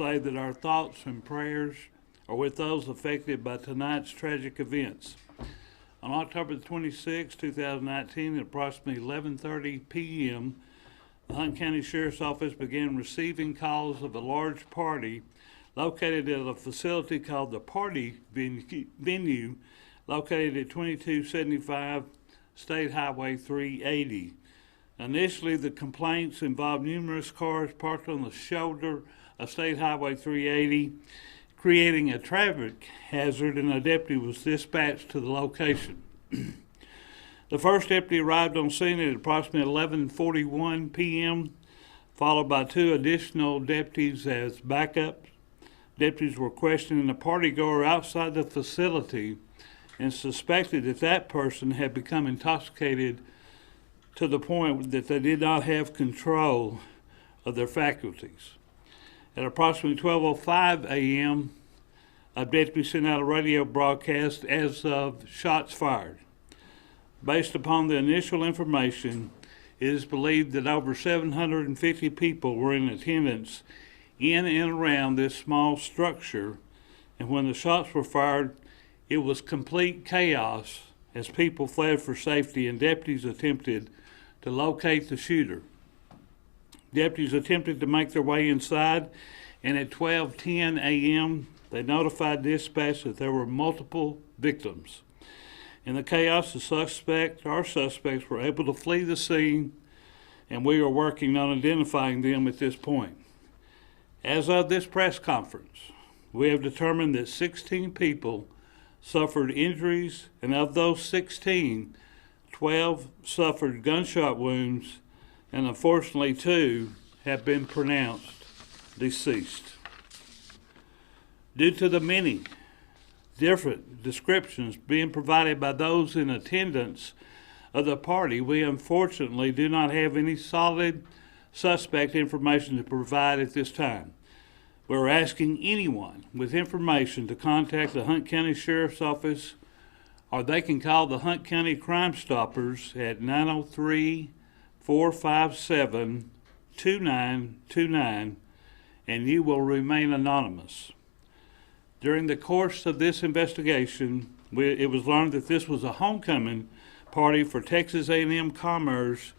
say that our thoughts and prayers are with those affected by tonight's tragic events. On October 26, 2019, at approximately 11:30 p.m., the Hunt County Sheriff's Office began receiving calls of a large party located at a facility called the Party Venue, located at 2275 State Highway 380. Initially, the complaints involved numerous cars parked on the shoulder of State Highway 380, creating a traffic hazard, and a deputy was dispatched to the location. The first deputy arrived on scene at approximately 11:41 p.m., followed by two additional deputies as backup. Deputies were questioning the partygoer outside the facility and suspected that that person had become intoxicated to the point that they did not have control of their faculties. At approximately 12:05 a.m., a deputy sent out a radio broadcast as of shots fired. Based upon the initial information, it is believed that over 750 people were in attendance in and around this small structure, and when the shots were fired, it was complete chaos as people fled for safety and deputies attempted to locate the shooter. Deputies attempted to make their way inside, and at 12:10 a.m., they notified dispatch that there were multiple victims. In the chaos, our suspects were able to flee the scene, and we are working on identifying them at this point. As of this press conference, we have determined that 16 people suffered injuries, and of those 16, 12 suffered gunshot wounds, and unfortunately 2 have been pronounced deceased. Due to the many different descriptions being provided by those in attendance of the party, we unfortunately do not have any solid suspect information to provide at this time. We're asking anyone with information to contact the Hunt County Sheriff's Office, or they can call the Hunt County Crime Stoppers at 903-457-2929, and you will remain anonymous. During the course of this investigation, it was learned that this was a homecoming party for Texas A&M Commerce,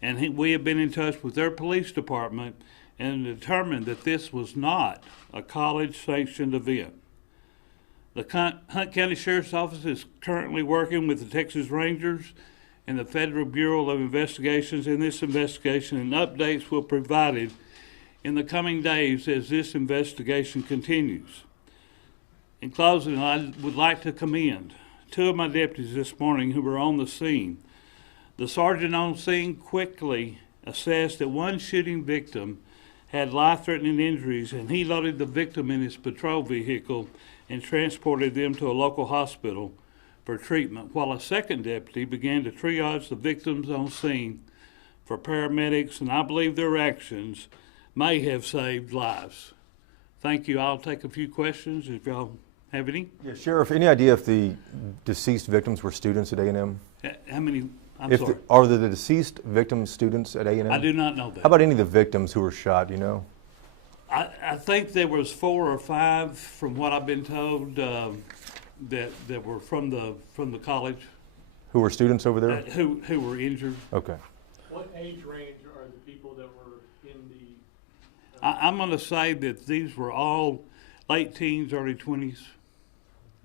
and we have been in touch with their police department and determined that this was not a college-sanctioned event. The Hunt County Sheriff's Office is currently working with the Texas Rangers and the Federal Bureau of Investigations in this investigation, and updates will be provided in the coming days as this investigation continues. In closing, I would like to commend 2 of my deputies this morning who were on the scene. The sergeant on scene quickly assessed that one shooting victim had life-threatening injuries, and he loaded the victim in his patrol vehicle and transported them to a local hospital for treatment, while a second deputy began to triage the victims on scene for paramedics, and I believe their actions may have saved lives. Thank you. I'll take a few questions if y'all have any. Yeah, Sheriff, any idea if the deceased victims were students at A&M? How many? Are the deceased victims students at A&M? I do not know that. How about any of the victims who were shot, you know? I think there was 4 or 5, from what I've been told, that were from the college. Who were students over there? Who were injured. Okay. What age range are the people that were in the... I'm going to say that these were all late teens, early 20s,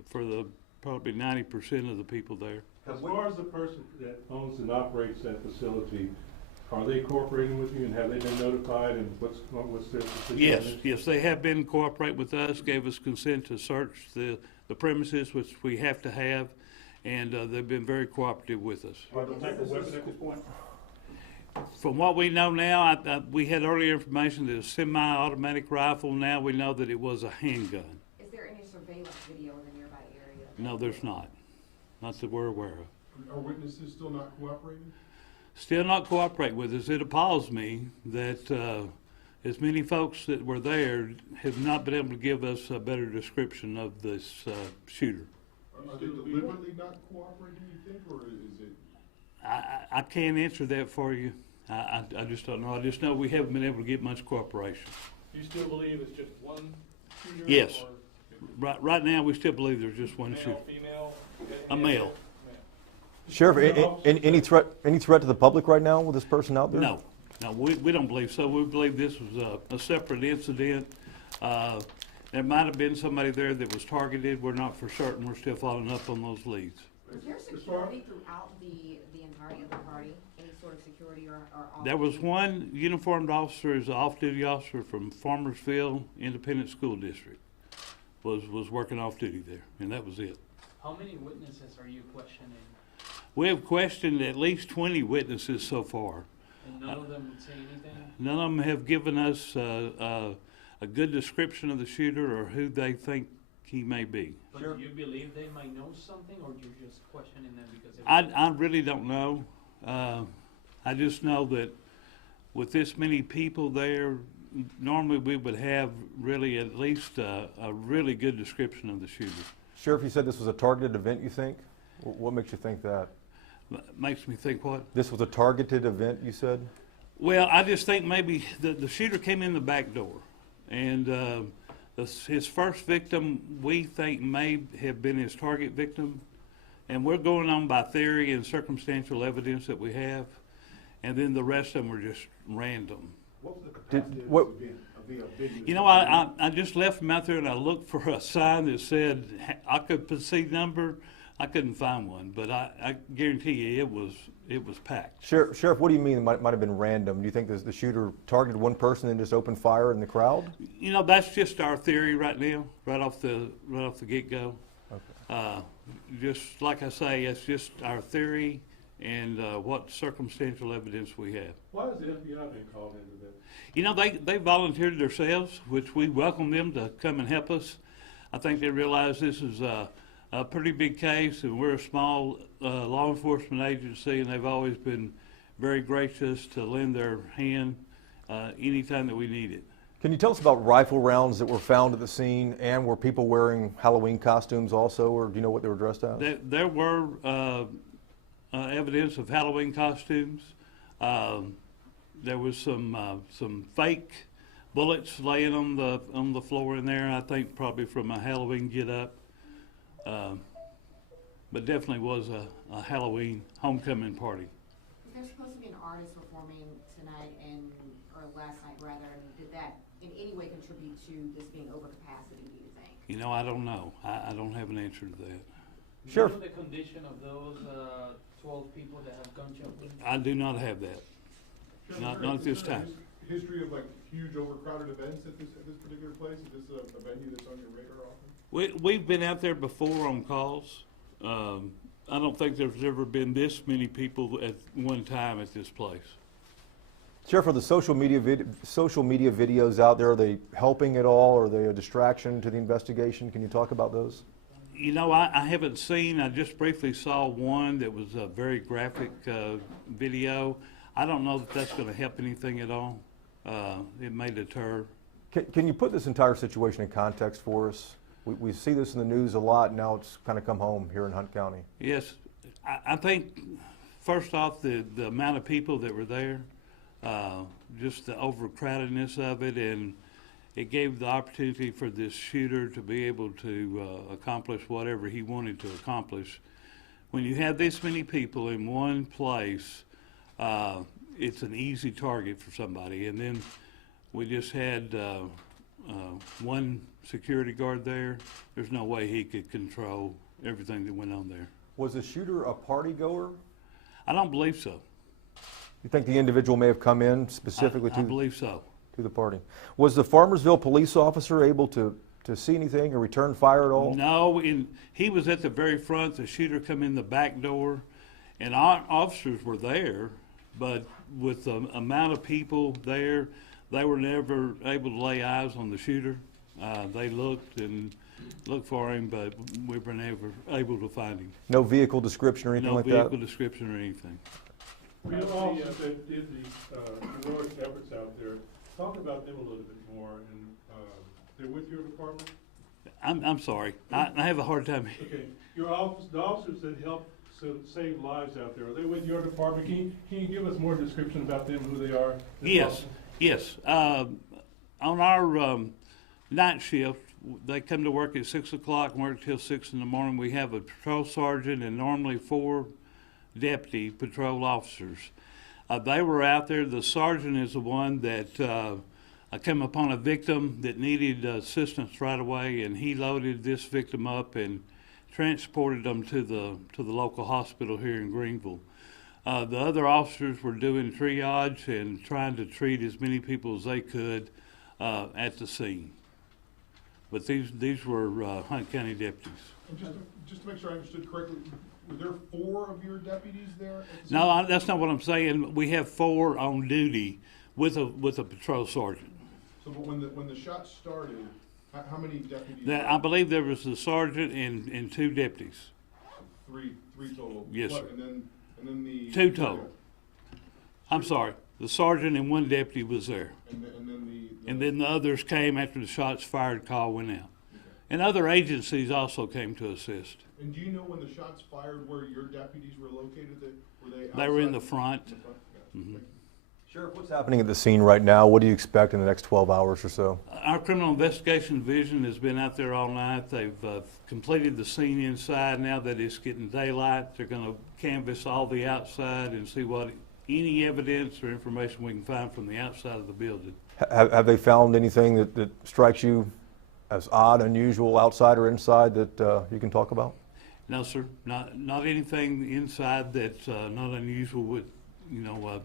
for the probably 90% of the people there. As far as the person that owns and operates that facility, are they cooperating with you, and have they been notified, and what's their position? Yes, they have been cooperating with us, gave us consent to search the premises, which we have to have, and they've been very cooperative with us. Are the type of weapon at this point? From what we know now, we had earlier information that it was a semi-automatic rifle. Now we know that it was a handgun. Is there any surveillance video in the nearby area? No, there's not. Not that we're aware of. Are witnesses still not cooperating? Still not cooperating with us. It appalls me that as many folks that were there have not been able to give us a better description of this shooter. Are they deliberately not cooperating, you think, or is it? I can't answer that for you. I just don't know. I just know we haven't been able to get much cooperation. You still believe it's just one shooter? Yes. Or Right now, we still believe there's just one shooter. male, female? A male. Sheriff, any threat to the public right now with this person out there? No, we don't believe so. We believe this was a separate incident. There might have been somebody there that was targeted. We're not for certain. We're still following up on those leads. Was there security throughout the entirety of the party? Any sort of security or There was one uniformed officer, is an off-duty officer from Farmersville Independent School District, was working off-duty there, and that was it. How many witnesses are you questioning? We have questioned at least 20 witnesses so far. And none of them would say anything? None of them have given us a good description of the shooter or who they think he may be. But Sure. do you believe they might know something, or you're just questioning them because they I really don't know. I just know that with this many people there, normally we would have really at least a really good description of the shooter. Sheriff, you said this was a targeted event, you think? What makes you think that? Makes me think what? This was a targeted event, you said? Well, I just think maybe the shooter came in the back door, and his first victim we think may have been his target victim, and we're going on by theory and circumstantial evidence that we have, and then the rest of them were just random. What was the capacity of what- this event? A venue? You know, I just left him out there and I looked for a sign that said occupancy number. I couldn't find one, but I guarantee you it was packed. Sheriff, what do you mean it might have been random? Do you think the shooter targeted one person and just opened fire in the crowd? You know, that's just our theory right now, right off the get-go. Okay. Just like I say, it's just our theory and what circumstantial evidence we have. Why has the FBI been called into that? You know, they volunteered themselves, which we welcome them to come and help us. I think they realize this is a pretty big case, and we're a small law enforcement agency, and they've always been very gracious to lend their hand anytime that we need it. Can you tell us about rifle rounds that were found at the scene, and were people wearing Halloween costumes also, or do you know what they were dressed as? There were evidence of Halloween costumes. There was some fake bullets laying on the floor in there. I think probably from a Halloween get-up, but definitely was a Halloween homecoming party. There's supposed to be an artist performing tonight or last night rather, and did that in any way contribute to this being over capacity, do you think? You know, I don't know. I don't have an answer to that. Sheriff. Do you know the condition of those 12 people that have gunshot wounds? I do not have that. Not at this time. History of like huge overcrowded events at this particular place? Is this a venue that's on your radar often? We've been out there before on calls. I don't think there's ever been this many people at one time at this place. Sheriff, are the social media videos out there, are they helping at all? Are they a distraction to the investigation? Can you talk about those? You know, I haven't seen, I just briefly saw one that was a very graphic video. I don't know that that's going to help anything at all. It may deter. Can you put this entire situation in context for us? We see this in the news a lot, and now it's kind of come home here in Hunt County. Yes, I think first off the amount of people that were there, just the overcrowdedness of it, and it gave the opportunity for this shooter to be able to accomplish whatever he wanted to accomplish. When you have this many people in one place, it's an easy target for somebody. And then we just had one security guard there. There's no way he could control everything that went on there. Was the shooter a party goer? I don't believe so. You think the individual may have come in specifically I believe so. to the party? Was the Farmersville police officer able to see anything or return fire at all? No, he was at the very front. The shooter come in the back door, and our officers were there, but with the amount of people there, they were never able to lay eyes on the shooter. They looked for him, but we were never able to find him. No vehicle description or anything No like vehicle that? description or anything. We have officers that did the heroic efforts out there. Talk about them a little bit more, and they're with your department? I'm sorry. I have a hard time. Okay, the officers that helped save lives out there, are they with your department? Can you give us more description about them, who they are? Yes. On our night shift, they come to work at 6 o'clock and work till 6 in the morning. We have a patrol sergeant and normally 4 deputy patrol officers. They were out there. The sergeant is the one that came upon a victim that needed assistance right away, and he loaded this victim up and transported them to the local hospital here in Greenville. The other officers were doing triage and trying to treat as many people as they could at the scene. But these were Hunt County deputies. And just to make sure I understood correctly, were there 4 of your deputies there at the No, scene? that's not what I'm saying. We have 4 on duty with a patrol sergeant. So, but when the shot started, how many deputies? I believe there was the sergeant and 2 deputies. Three total? Yes, What, sir. And then the. 2 total. I'm sorry. The sergeant and 1 deputy was there. And then And then the others came after the shots fired call went out. And other agencies also came to assist. And do you know when the shots fired where your deputies were located? Were they outside? They were in the front. In the front? Yeah. Mhm. Sheriff, what's happening at the scene right now? What do you expect in the next 12 hours or so? Our criminal investigation division has been out there all night. They've completed the scene inside. Now that it's getting daylight, they're going to canvass all the outside and see what any evidence or information we can find from the outside of the building. Have they found anything that strikes you as odd, unusual, outside or inside that you can talk about? No, sir, not anything inside that's not unusual with,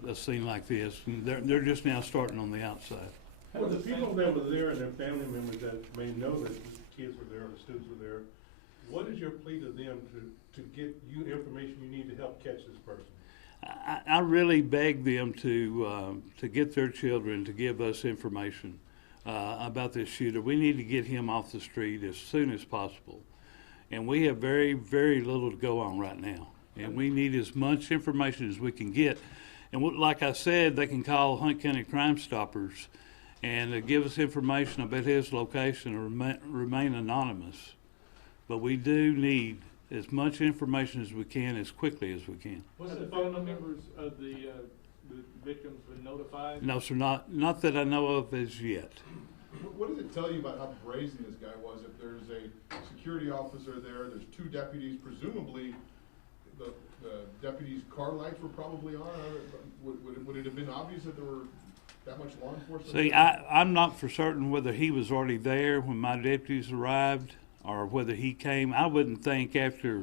a scene like this. And they're just now starting on the outside. Well, the people that were there and their family members that may know that the kids were there, or the students were there, what is your plea to them to get you information you need to help catch this person? I really beg them to get their children to give us information about this shooter. We need to get him off the street as soon as possible. And we have very, very little to go on right now. And we need as much information as we can get. And like I said, they can call Hunt County Crime Stoppers and give us information about his location or remain anonymous. But we do need as much information as we can, as quickly as we can. Have the family members of the victims been notified? No, sir, not that I know of as yet. What does it tell you about how brazen this guy was? If there's a security officer there's 2 deputies, presumably the deputies' car lights were probably on. Would it have been obvious that there were that much law enforcement? See, I'm not for certain whether he was already there when my deputies arrived or whether he came. I wouldn't think after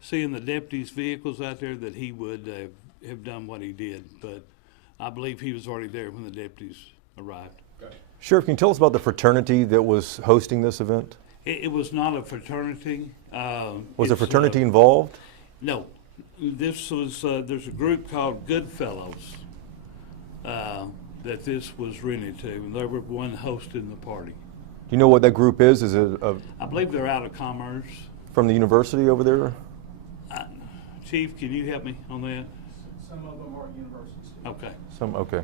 seeing the deputies' vehicles out there that he would have done what he did, but I believe he was already there when the deputies arrived. Okay. Sheriff, can you tell us about the fraternity that was hosting this event? It was not a fraternity. Was a It's, fraternity involved? No. This was, there's a group called Goodfellows that this was rented to, and they were one hosting the party. Do you know what that group is? Is it I believe they're out of Commerce. from the university over there? Chief, can you help me on that? Some of them are universities. Okay. Okay.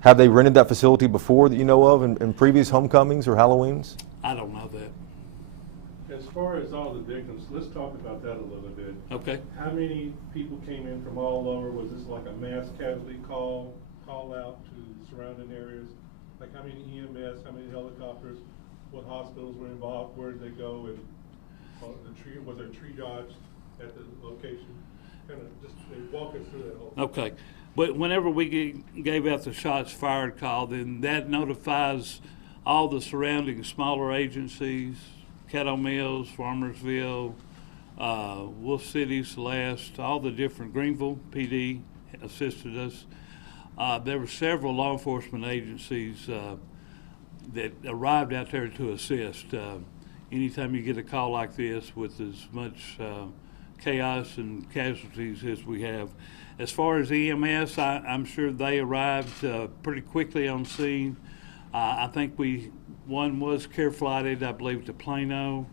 Have they rented that facility before that you know of in previous homecomings or Halloweens? I don't know that. As far as all the victims, let's talk about that a little bit. Okay. How many people came in from all over? Was this like a mass casualty call out to the surrounding areas? Like how many EMS, how many helicopters, what hospitals were involved, where did they go, and was there triage at the location? Kind of just walk us through that whole. Okay. But whenever we gave out the shots fired call, then that notifies all the surrounding smaller agencies, Caddo Mills, Farmersville, Wolf City, Celeste, all the different, Greenville PD assisted us. There were several law enforcement agencies that arrived out there to assist. Anytime you get a call like this with as much chaos and casualties as we have. As far as EMS, I'm sure they arrived pretty quickly on scene. I think one was care flighted, I believe, to Plano,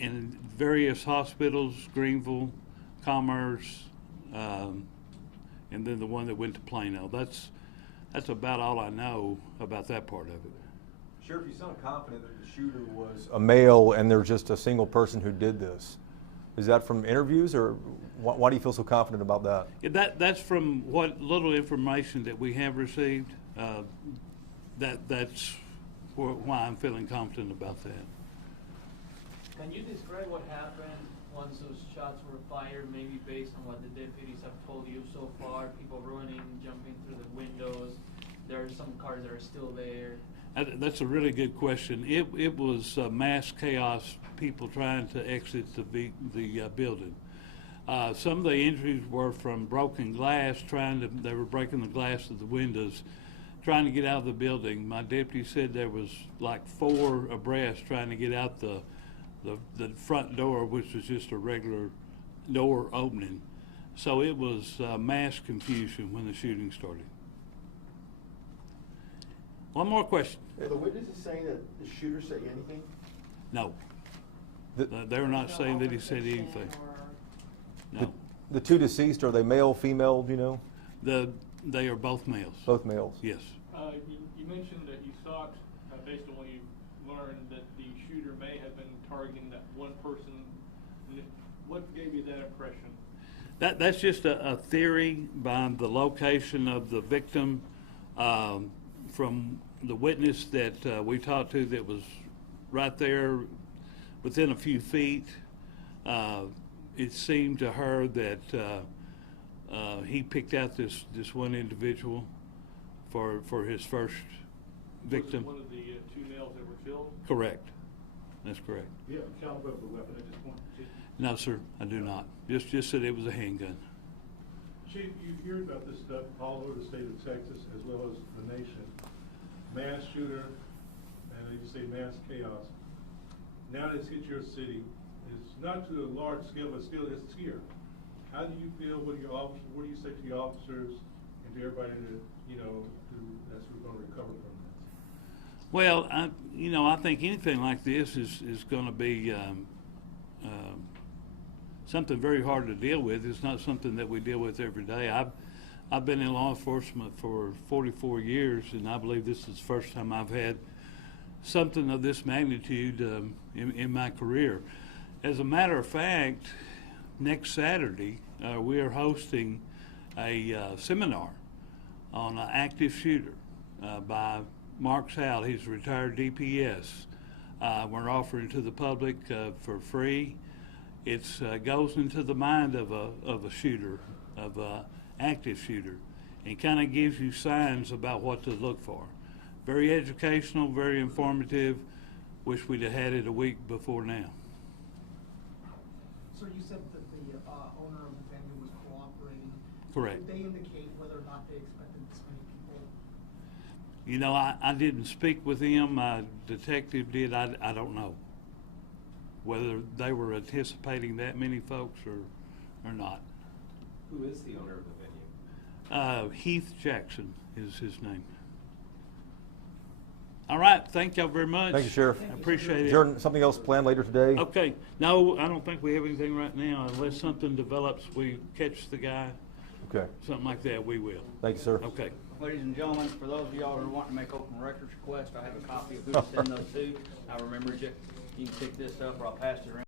in various hospitals, Greenville, Commerce, and then the one that went to Plano. That's about all I know about that part of it. Sheriff, you sound confident that the shooter was a male and there's just a single person who did this. Is that from interviews, or why do you feel so confident about that? Yeah, that's from what little information that we have received. That's why I'm feeling confident about that. Can you describe what happened once those shots were fired, maybe based on what the deputies have told you so far? People running, jumping through the windows. There are some cars that are still there. That's a really good question. It was mass chaos, people trying to exit the building. Some of the injuries were from broken glass, they were breaking the glass of the windows, trying to get out of the building. My deputy said there was like 4 abreast trying to get out the front door, which was just a regular door opening. So it was mass confusion when the shooting started. One more question. Are the witnesses saying that the shooter said anything? No. They're not saying that he said anything. No. The 2 deceased, are they male, female, do you know? They are both males. Both males? Yes. You mentioned that you thought, based on what you learned, that the shooter may have been targeting that one person. What gave you that impression? That's just a theory by the location of the victim. From the witness that we talked to that was right there within a few feet, it seemed to her that he picked out this one individual for his first victim. Was it one of the 2 males that were killed? Correct. That's correct. Do you have a caliber of the weapon at this point, Chief? No, sir, I do not. Just that it was a handgun. Chief, you hear about this stuff all over the state of Texas as well as the nation. Mass shooter, and you say mass chaos. Now that it's hit your city, it's not to a large scale, but still it's here. How do you feel? What do you say to the officers and to everybody that, that's who's going to recover from this? Well, I think anything like this is going to be something very hard to deal with. It's not something that we deal with every day. I've been in law enforcement for 44 years, and I believe this is the first time I've had something of this magnitude in my career. As a matter of fact, next Saturday, we are hosting a seminar on an active shooter by Mark Sal. He's a retired DPS. We're offering to the public for free. It goes into the mind of a shooter, of an active shooter, and kind of gives you signs about what to look for. Very educational, very informative. Wish we'd have had it a week before now. So you said that the owner of the venue was cooperating. Correct. Did they indicate whether or not they expected this many people? You know, I didn't speak with him. My detective did. I don't know whether they were anticipating that many folks or not. Who is the owner of the venue? Heath Jackson is his name. All right, thank y'all very much. Thank you, Sheriff. I appreciate Is it. there something else planned later today? Okay, no, I don't think we have anything right now. Unless something develops, we catch the guy, Okay. something like that, we will. Thank you, sir. Okay. Ladies and gentlemen, for those of y'all who are wanting to make open records requests, I have a copy of who to send those to. I remembered you. You can pick this up or I'll pass it around.